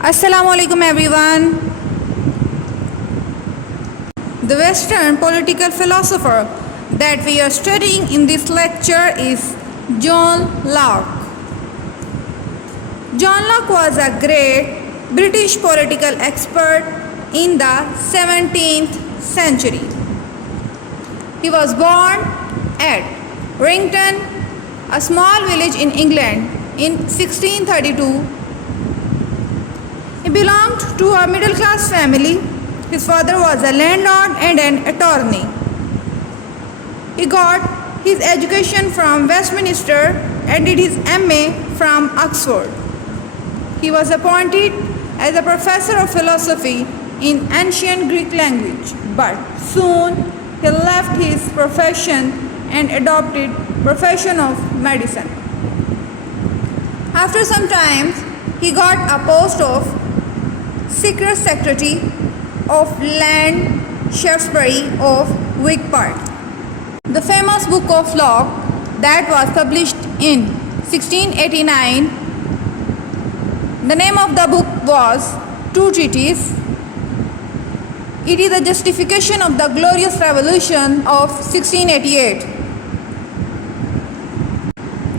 Assalamu alaikum everyone. The Western political philosopher that we are studying in this lecture is John Locke. John Locke was a great British political expert in the 17th century. He was born at Rington, a small village in England, in 1632. He belonged to a middle-class family. His father was a landlord and an attorney. He got his education from Westminster and did his MA from Oxford. He was appointed as a professor of philosophy in ancient Greek language, but soon he left his profession and adopted profession of medicine. After some time, he got a post of Secret Secretary of Land Shaftesbury of Whig Party. The famous book of Locke that was published in 1689, the name of the book was Two Treatises. It is a justification of the glorious revolution of 1688.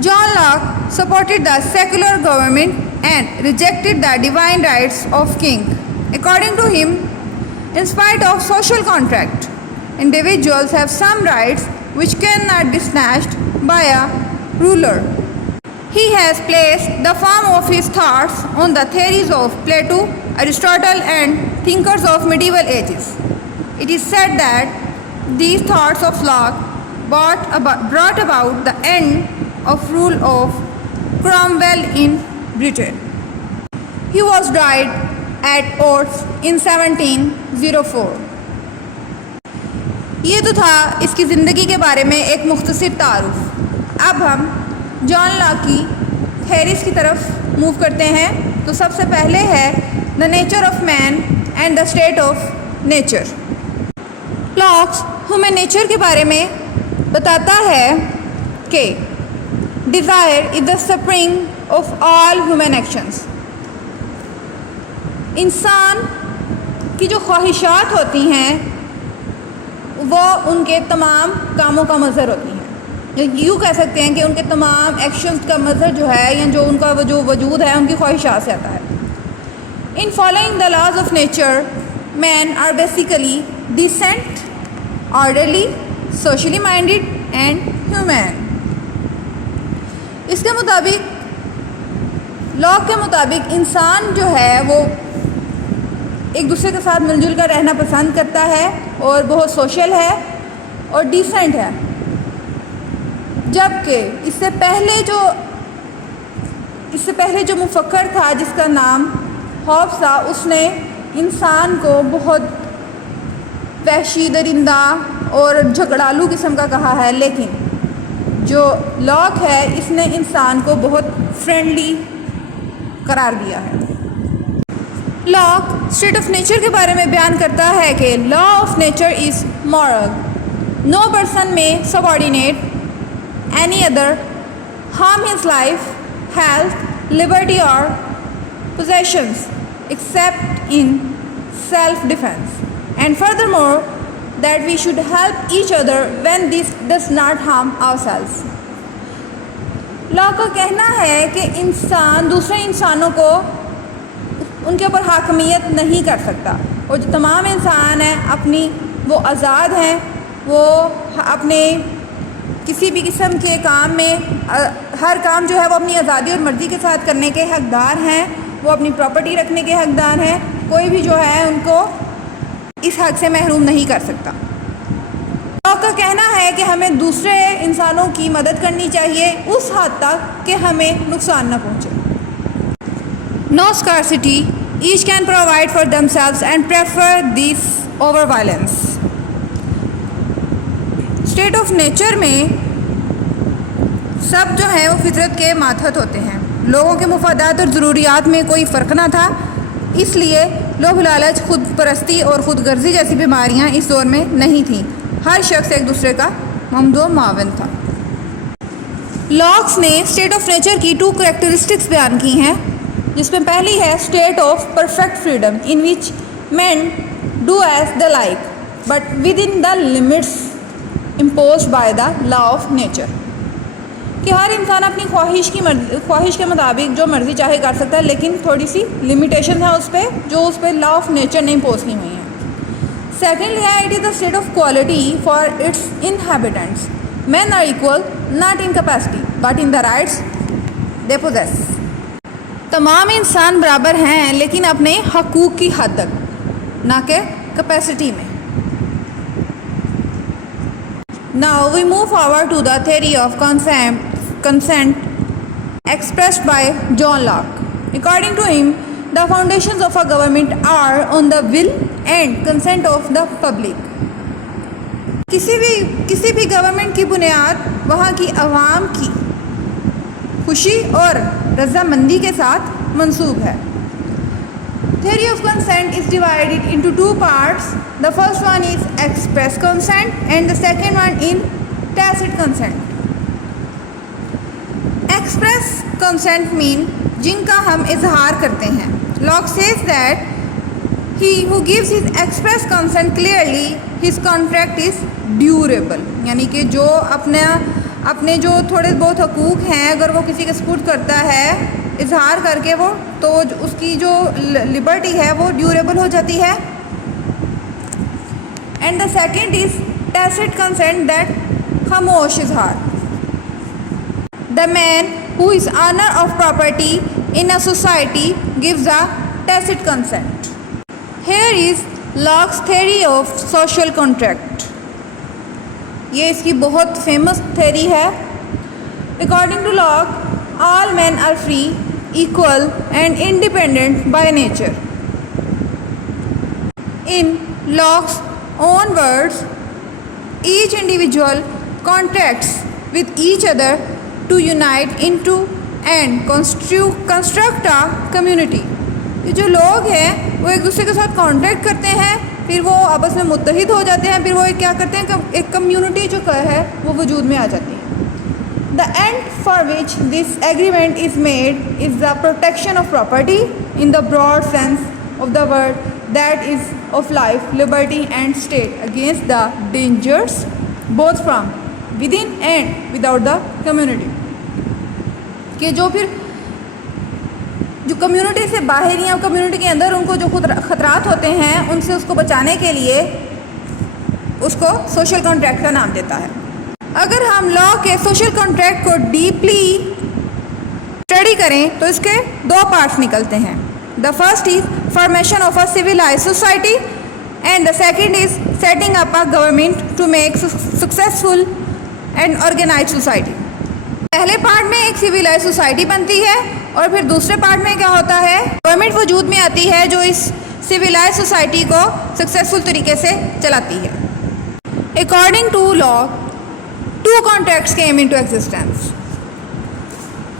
John Locke supported the secular government and rejected the divine rights of king. According to him, in spite of social contract, individuals have some rights which cannot be snatched by a ruler. He has placed the form of his thoughts on the theories of Plato, Aristotle, and thinkers of medieval ages. It is said that these thoughts of Locke brought about the end of rule of Cromwell in Britain. He was died at Oates in 1704. یہ تو تھا اس کی زندگی کے بارے میں ایک مختصر تعارف. اب ہم جان لاک کی تھیریز کی طرف موو کرتے ہیں. تو سب سے پہلے ہے the nature of man and the state of nature. Locke's human nature کے بارے میں بتاتا ہے کہ desire is the spring of all human actions. انسان کی جو خواہشات ہوتی ہیں وہ ان کے تمام کاموں کا مظہر ہوتی ہیں. یوں کہہ سکتے ہیں کہ ان کے تمام ایکشنز کا مظہر جو ہے یا جو ان کا جو وجود ہے ان کی خواہشات سے آتا ہے. In following the laws of nature man are basically decent, orderly, socially minded and human. اس کے مطابق, لاک کے مطابق, انسان جو ہے وہ ایک دوسرے کے ساتھ مل جل کر رہنا پسند کرتا ہے اور بہت سوشل ہے اور ڈیسنٹ ہے. جبکہ اس سے پہلے جو مفکر تھا جس کا نام ہوبز تھا, اس نے انسان کو بہت وحشی, درندہ اور جھگڑالو قسم کا کہا ہے, لیکن جو لاک ہے اس نے انسان کو بہت فرینڈلی قرار دیا ہے. لاک اسٹیٹ آف نیچر کے بارے میں بیان کرتا ہے کہ law of nature is moral. No person میں subordinate any other, harm his life, health, liberty اور possessions except in self-defense, and furthermore that we should help each other when this does not harm ourselves. Locke کا کہنا ہے کہ انسان دوسرے انسانوں کو ان کے اوپر حاکمیت نہیں کر سکتا, اور جو تمام انسان ہیں اپنی وہ آزاد ہیں, وہ اپنے کسی بھی قسم کے کام میں ہر کام جو ہے وہ اپنی آزادی اور مرضی کے ساتھ کرنے کے حقدار ہیں, وہ اپنی پراپرٹی رکھنے کے حقدار ہیں. کوئی بھی جو ہے ان کو اس حق سے محروم نہیں کر سکتا. لاک کا کہنا ہے کہ ہمیں دوسرے انسانوں کی مدد کرنی چاہیے اس حد تک کہ ہمیں نقصان نہ پہنچے. No scarcity, each can provide for themselves and prefer this over violence. State of nature میں سب جو ہیں وہ فطرت کے ماتحت ہوتے ہیں. لوگوں کے مفادات اور ضروریات میں کوئی فرق نہ تھا, اس لیے لوبھ لالچ, خود پرستی اور خود غرضی جیسی بیماریاں اس دور میں نہیں تھیں. ہر شخص ایک دوسرے کا ممد و معاون تھا. لاکس نے اسٹیٹ آف نیچر کی 2 کریکٹرسٹکس بیان کی ہیں. جس میں پہلی ہے state of perfect freedom in which man do as they like but within the limits imposed by the law of nature, کہ ہر انسان اپنی خواہش کے مطابق جو مرضی چاہے کر سکتا ہے، لیکن تھوڑی سی لمیٹیشن ہے اس پہ جو اس پہ لا آف نیچر نے امپوز کی ہوئی ہیں۔ سیکنڈلی ہے it is the state of equality for its inhabitants, man are equal not in capacity but in the rights they possess, تمام انسان برابر ہیں لیکن اپنے حقوق کی حد تک، نہ کہ کیپیسٹی میں۔ Now we move forward to the theory of consent expressed by John Locke. According to him, the foundations of a government are on the will and consent of the public. کسی بھی government کی بنیاد وہاں کی عوام کی خوشی اور رضامندی کے ساتھ منسوب ہے۔ Theory of consent is divided into two parts. The first one is express consent and the second one in tacit consent. Express consent mean جن کا ہم اظہار کرتے ہیں۔ Locke says that he who gives his express consent clearly, his contract is durable. یعنی کہ جو اپنے جو تھوڑے بہت حقوق ہیں اگر وہ کسی کے سپرد کرتا ہے اظہار کر کے وہ، تو اس کی جو لبرٹی ہے وہ ڈیوریبل ہو جاتی ہے۔ And the second is tacit consent, that خاموش اظہار۔ The man who is owner of property in a society gives a tacit consent. Here is Locke's theory of social contract, یہ اس کی بہت فیمس تھیوری ہے۔ According to Locke all men are free, equal and independent by nature. In Locke's own words, each individual contracts with each other to unite into and construct a community. یہ جو لوگ ہیں وہ ایک دوسرے کے ساتھ کانٹریکٹ کرتے ہیں، پھر وہ آپس میں متحد ہو جاتے ہیں، پھر وہ کیا کرتے ہیں کہ ایک کمیونٹی جو ہے وہ وجود میں آ جاتی ہے۔ The end for which this agreement is made is the protection of property in the broad sense of the word, that is of life, liberty and state against the dangers both from within and without the community. کہ جو پھر جو community سے باہر یا community کے اندر ان کو جو خطرات ہوتے ہیں ان سے اس کو بچانے کے لیے اس کو سوشل کانٹریکٹ کا نام دیتا ہے۔ اگر ہم لا کے سوشل کانٹریکٹ کو ڈیپلی اسٹڈی کریں تو اس کے دو پارٹس نکلتے ہیں۔ The first is formation of a civilise society and the second is setting up a government to make successful and organise society. پہلے پارٹ میں ایک سویلائز سوسائٹی بنتی ہے اور پھر دوسرے پارٹ میں کیا ہوتا ہے، گورنمنٹ وجود میں آتی ہے جو اس سویلائز سوسائٹی کو سکسیزفل طریقے سے چلاتی ہے۔ According to Locke two contracts came into existence.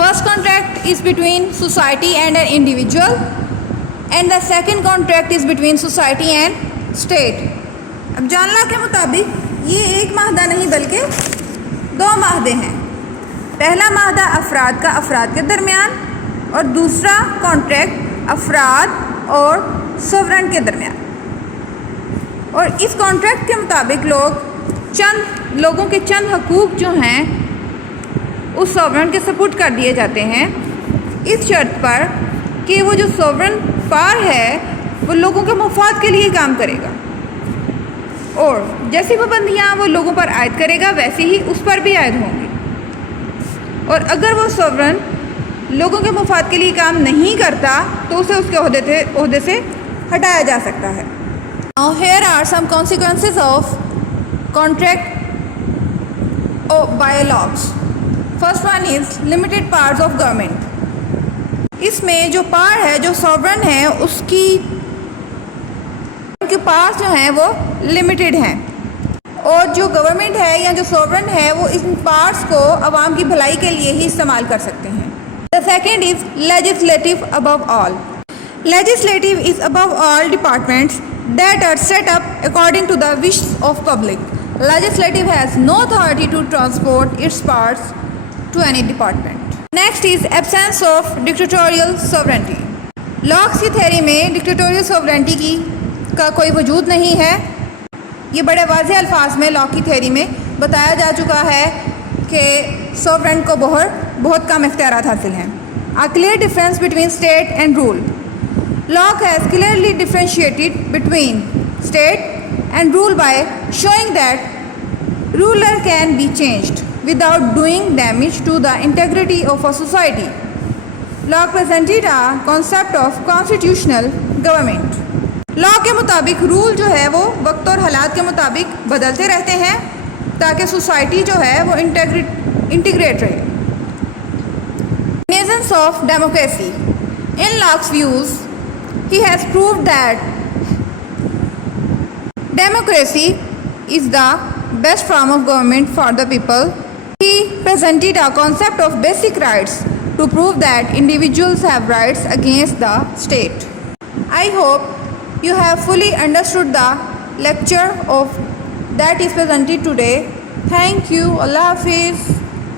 First contract is between society and an individual and the second contract is between society and state. اب جان لاک کے مطابق یہ ایک معاہدہ نہیں بلکہ دو معاہدے ہیں۔ پہلا معاہدہ افراد کا افراد کے درمیان اور دوسرا کانٹریکٹ افراد اور سورن کے درمیان، اور اس کانٹریکٹ کے مطابق لوگوں کے چند حقوق جو ہیں اس سوورن کے سپورٹ کر دیے جاتے ہیں، اس شرط پر کہ وہ جو سوورن پار ہے وہ لوگوں کے مفاد کے لیے کام کرے گا، اور جیسی پابندیاں وہ لوگوں پر عائد کرے گا ویسے ہی اس پر بھی عائد ہوں گی، اور اگر وہ سوورن لوگوں کے مفاد کے لیے کام نہیں کرتا تو اسے اس کے عہدے سے ہٹایا جا سکتا ہے۔ Now here are some consequences of contract by laws. First one is limited powers of government. اس میں جو پار ہے جو سوورن ہے اس کی پاورز جو ہیں وہ لمیٹڈ ہیں، اور جو گورنمنٹ ہے یا جو سوورن ہے وہ ان پارٹس کو عوام کی بھلائی کے لیے ہی استعمال کر سکتے ہیں۔ The second is legislative above all. Legislative is above all departments that are set up according to the wishes of public. Legislative has no authority to transport its parts to any department. Next is absence of dictatorial sovereignty. Locke's کی theory میں dictatorial sovereignty کا کوئی وجود نہیں ہے. یہ بڑے واضح الفاظ میں لاک کی تھیوری میں بتایا جا چکا ہے کہ سوورنٹ کو بہت کم اختیارات حاصل ہیں. A clear difference between state and rule. Locke has clearly differentiated between state and rule by showing that ruler can be changed without doing damage to the integrity of a society. Locke presented a concept of constitutional government. Locke کے مطابق role جو ہے وہ وقت اور حالات کے مطابق بدلتے رہتے ہیں تاکہ سوسائٹی جو ہے وہ انٹیگریٹ رہے. Essence of democracy. In Locke's views, he has proved that democracy is the best form of government for the people. He presented a concept of basic rights to prove that individuals have rights against the state. I hope you have fully understood the lecture of that is presented today. Thank you. Allah Hafiz.